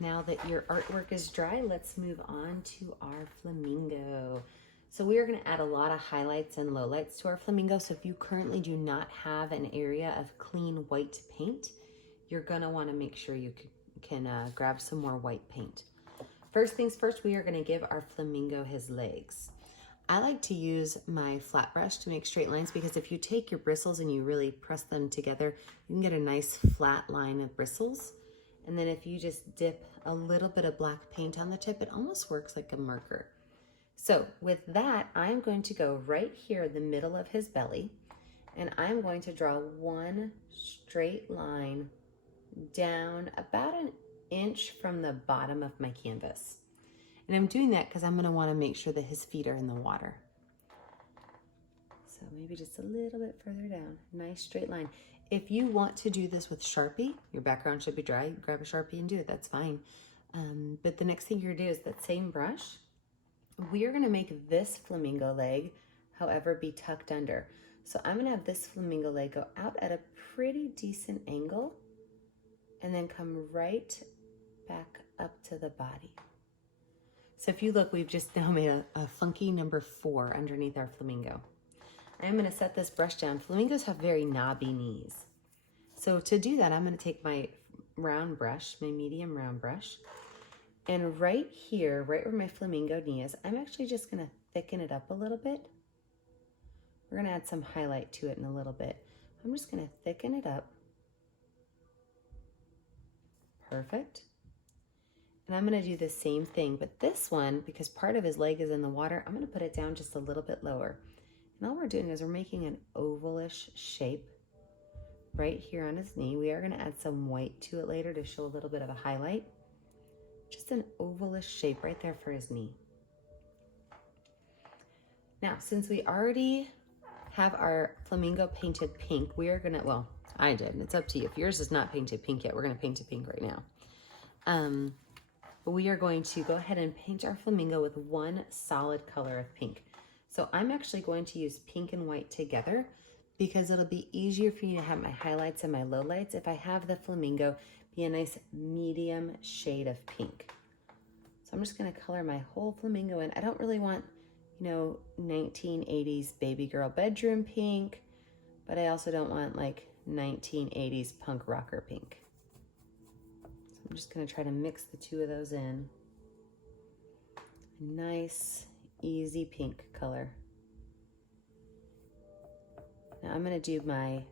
Now that your artwork is dry, let's move on to our flamingo. So we are going to add a lot of highlights and lowlights to our flamingo. So if you currently do not have an area of clean white paint, you're going to want to make sure you can grab some more white paint. First things first, we are going to give our flamingo his legs. I like to use my flat brush to make straight lines because if you take your bristles and you really press them together, you can get a nice flat line of bristles. And then if you just dip a little bit of black paint on the tip, it almost works like a marker. So with that, I'm going to go right here in the middle of his belly, and I'm going to draw one straight line down about an inch from the bottom of my canvas. And I'm doing that because I'm going to want to make sure that his feet are in the water. So maybe just a little bit further down. Nice straight line. If you want to do this with Sharpie, your background should be dry, grab a Sharpie and do it, that's fine. But the next thing you're going to do is that same brush, we are going to make this flamingo leg, however, be tucked under. So I'm going to have this flamingo leg go out at a pretty decent angle and then come right back up to the body. So if you look, we've just now made a funky number 4 underneath our flamingo. I'm going to set this brush down. Flamingos have very knobby knees. So to do that, I'm going to take my round brush, my medium round brush, and right here, right where my flamingo knee is, I'm actually just going to thicken it up a little bit. We're going to add some highlight to it in a little bit. I'm just going to thicken it up. Perfect. And I'm going to do the same thing, but this one, because part of his leg is in the water, I'm going to put it down just a little bit lower. And all we're doing is we're making an ovalish shape right here on his knee. We are going to add some white to it later to show a little bit of a highlight. Just an ovalish shape right there for his knee. Now, since we already have our flamingo painted pink, we are going to, well, I did, and it's up to you. If yours is not painted pink yet, we're going to paint it pink right now. But we are going to go ahead and paint our flamingo with one solid color of pink. So I'm actually going to use pink and white together because it'll be easier for you to have my highlights and my lowlights if I have the flamingo be a nice medium shade of pink. So I'm just going to color my whole flamingo in. I don't really want, 1980s baby girl bedroom pink, but I also don't want like 1980s punk rocker pink. I'm just going to try to mix the two of those in. Nice, easy pink color. Now I'm going to do my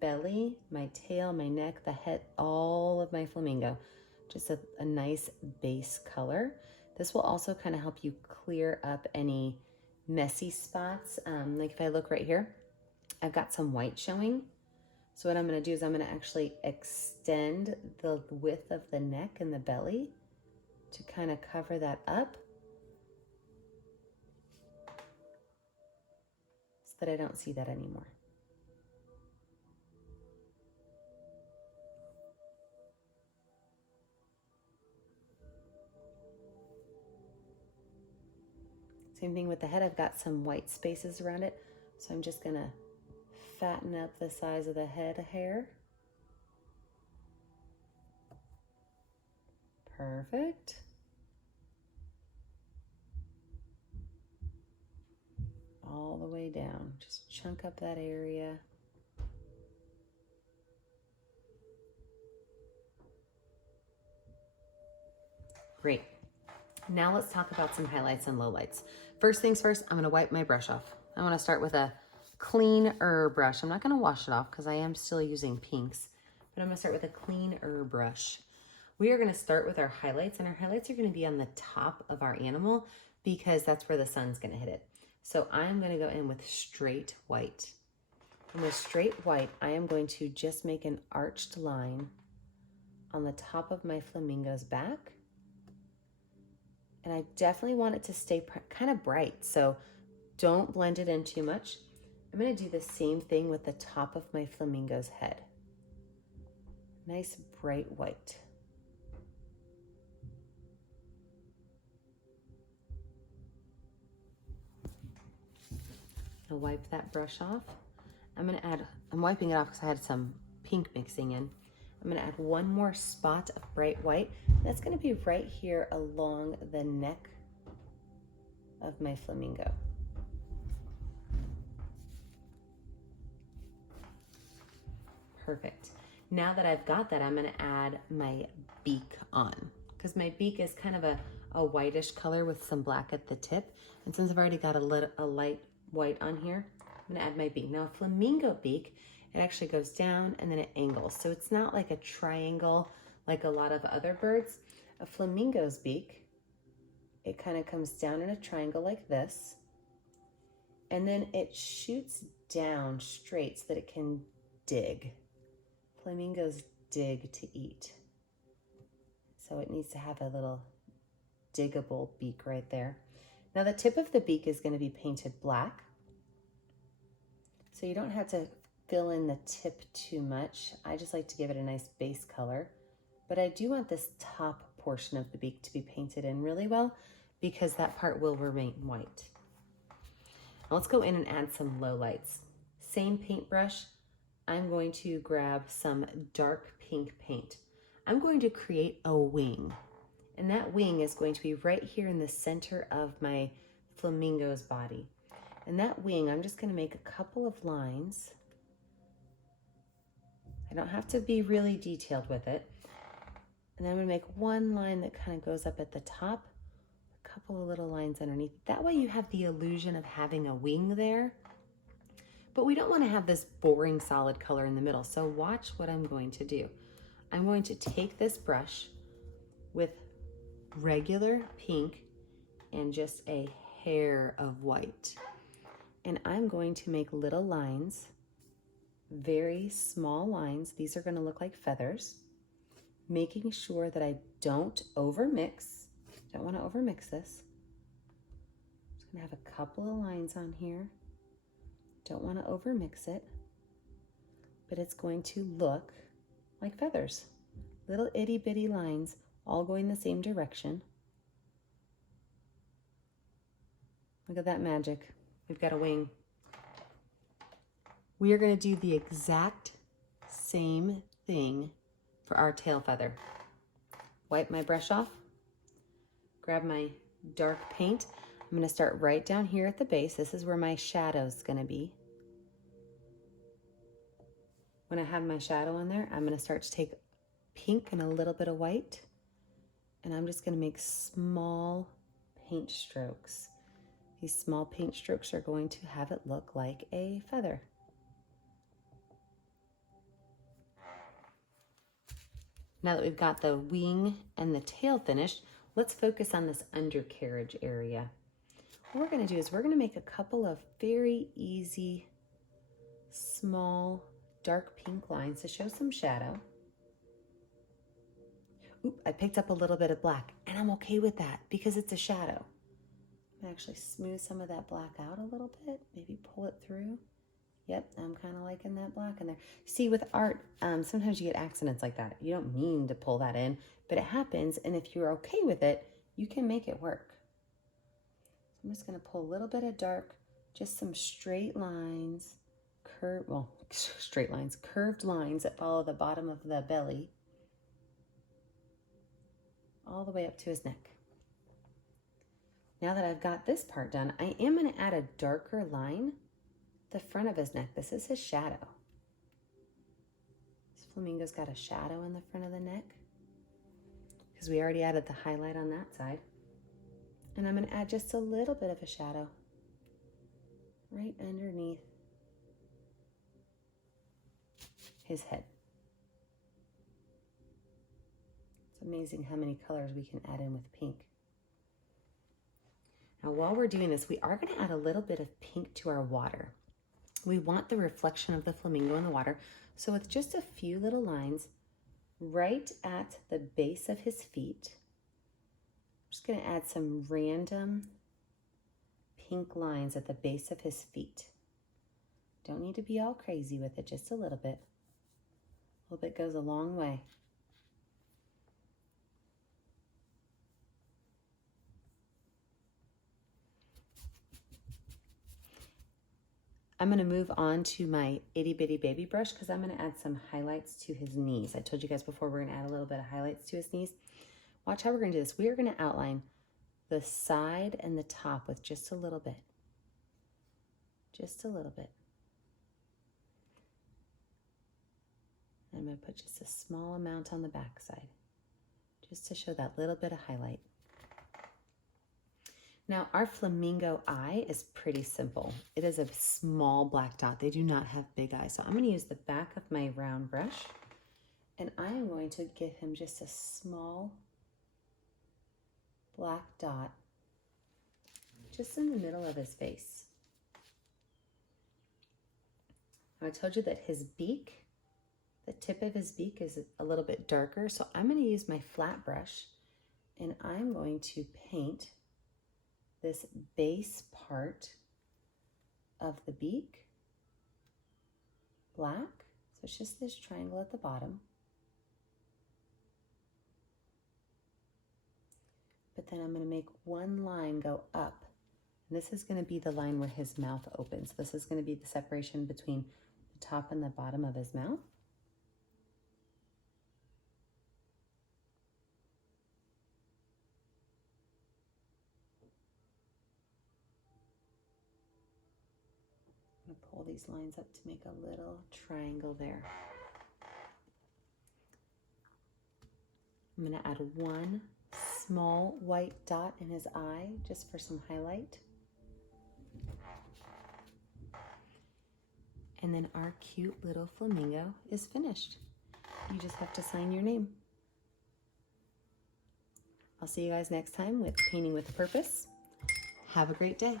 belly, my tail, my neck, the head, all of my flamingo. Just a nice base color. This will also kind of help you clear up any messy spots. Like if I look right here, I've got some white showing. So what I'm going to do is I'm going to actually extend the width of the neck and the belly to kind of cover that up so that I don't see that anymore. Same thing with the head. I've got some white spaces around it. So I'm just going to fatten up the size of the head hair. Perfect. All the way down. Just chunk up that area. Great. Now let's talk about some highlights and lowlights. First things first, I'm going to wipe my brush off. I want to start with a cleaner brush. I'm not going to wash it off because I am still using pinks, but I'm going to start with a cleaner brush. We are going to start with our highlights, and our highlights are going to be on the top of our animal because that's where the sun's going to hit it. So I'm going to go in with straight white. And with straight white, I am going to just make an arched line on the top of my flamingo's back. And I definitely want it to stay kind of bright, so don't blend it in too much. I'm going to do the same thing with the top of my flamingo's head. Nice bright white. I'll wipe that brush off. I'm wiping it off because I had some pink mixing in. I'm gonna add one more spot of bright white. That's gonna be right here along the neck of my flamingo. Perfect. Now that I've got that, I'm gonna add my beak on, because my beak is kind of a whitish color with some black at the tip. And since I've already got a light white on here, I'm gonna add my beak. Now a flamingo beak, it actually goes down and then it angles. So it's not like a triangle like a lot of other birds. A flamingo's beak, it kind of comes down in a triangle like this, and then it shoots down straight so that it can dig. Flamingos dig to eat. So it needs to have a little diggable beak right there. Now the tip of the beak is going to be painted black. So you don't have to fill in the tip too much. I just like to give it a nice base color. But I do want this top portion of the beak to be painted in really well, because that part will remain white. Now let's go in and add some lowlights. Same paintbrush. I'm going to grab some dark pink paint. I'm going to create a wing, and that wing is going to be right here in the center of my flamingo's body. And that wing, I'm just going to make a couple of lines. I don't have to be really detailed with it. And then I'm going to make one line that kind of goes up at the top, a couple of little lines underneath. That way you have the illusion of having a wing there. But we don't want to have this boring solid color in the middle. So watch what I'm going to do. I'm going to take this brush with regular pink and just a hair of white. And I'm going to make little lines, very small lines. These are going to look like feathers, making sure that I don't overmix. Don't want to overmix this. I'm just going to have a couple of lines on here. Don't want to overmix it, but it's going to look like feathers. Little itty bitty lines, all going the same direction. Look at that magic. We've got a wing. We are going to do the exact same thing for our tail feather. Wipe my brush off, grab my dark paint. I'm going to start right down here at the base. This is where my shadow is going to be. When I have my shadow on there, I'm going to start to take pink and a little bit of white, and I'm just going to make small paint strokes. These small paint strokes are going to have it look like a feather. Now that we've got the wing and the tail finished, let's focus on this undercarriage area. What we're going to do is we're going to make a couple of very easy, small, dark pink lines to show some shadow. Oop, I picked up a little bit of black, and I'm okay with that because it's a shadow. I'm going to actually smooth some of that black out a little bit, maybe pull it through. Yep, I'm kind of liking that black in there. See, with art, sometimes you get accidents like that. You don't mean to pull that in, but it happens, and if you're okay with it, you can make it work. I'm just going to pull a little bit of dark, just some straight lines, curved lines that follow the bottom of the belly, all the way up to his neck. Now that I've got this part done, I am going to add a darker line at the front of his neck. This is his shadow. This flamingo's got a shadow in the front of the neck because we already added the highlight on that side. And I'm going to add just a little bit of a shadow right underneath his head. It's amazing how many colors we can add in with pink. Now while we're doing this, we are going to add a little bit of pink to our water. We want the reflection of the flamingo in the water. So with just a few little lines right at the base of his feet, I'm just going to add some random pink lines at the base of his feet. Don't need to be all crazy with it, just a little bit. A little bit goes a long way. I'm going to move on to my itty bitty baby brush because I'm going to add some highlights to his knees. I told you guys before we're going to add a little bit of highlights to his knees. Watch how we're going to do this. We are going to outline the side and the top with just a little bit. Just a little bit. I'm going to put just a small amount on the back side, just to show that little bit of highlight. Now, our flamingo eye is pretty simple. It is a small black dot. They do not have big eyes. So I'm going to use the back of my round brush, and I am going to give him just a small black dot just in the middle of his face. I told you that his beak, the tip of his beak is a little bit darker, so I'm going to use my flat brush, and I'm going to paint this base part of the beak black. So it's just this triangle at the bottom. But then I'm going to make one line go up. And this is going to be the line where his mouth opens. This is going to be the separation between the top and the bottom of his mouth. Pull these lines up to make a little triangle there. I'm going to add one small white dot in his eye just for some highlight. And then our cute little flamingo is finished. You just have to sign your name. I'll see you guys next time with Painting with a Purpose. Have a great day.